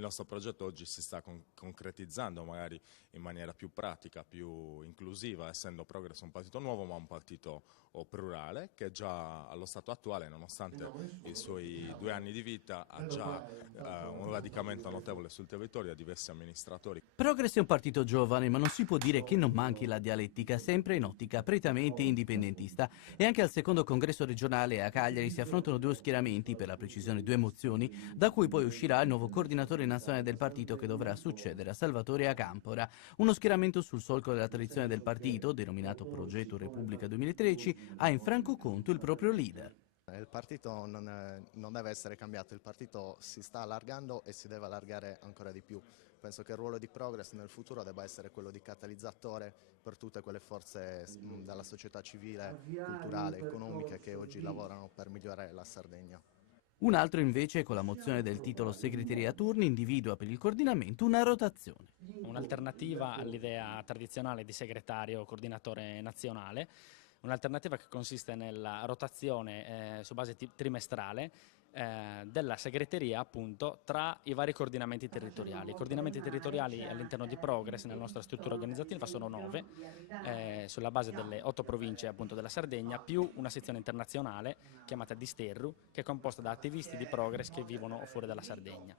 il nostro progetto oggi si sta concretizzando magari in maniera più pratica, più inclusiva, essendo Progress un partito nuovo ma un partito plurale che già allo stato attuale, nonostante i suoi 2 anni di vita, ha già un radicamento notevole sul territorio, ha diversi amministratori. Progress è un partito giovane, ma non si può dire che non manchi la dialettica, sempre in ottica prettamente indipendentista. E anche al secondo congresso regionale a Cagliari si affrontano 2 schieramenti, per la precisione 2 mozioni, da cui poi uscirà il nuovo coordinatore nazionale del partito che dovrà succedere a Salvatore Acampora. Uno schieramento sul solco della tradizione del partito, denominato Progetto Repubblica 2013, ha in franco conto il proprio leader. Il partito non deve essere cambiato, il partito si sta allargando e si deve allargare ancora di più. Penso che il ruolo di Progress nel futuro debba essere quello di catalizzatore per tutte quelle forze della società civile, culturale, economiche che oggi lavorano per migliorare la Sardegna. Un altro invece, con la mozione del titolo Segreteria a turni, individua per il coordinamento una rotazione. Un'alternativa all'idea tradizionale di segretario o coordinatore nazionale, un'alternativa che consiste nella rotazione su base trimestrale della segreteria appunto tra i vari coordinamenti territoriali. I coordinamenti territoriali all'interno di Progress nella nostra struttura organizzativa sono 9, sulla base delle 8 province appunto della Sardegna, più una sezione internazionale chiamata Disterru, che è composta da attivisti di Progress che vivono fuori dalla Sardegna.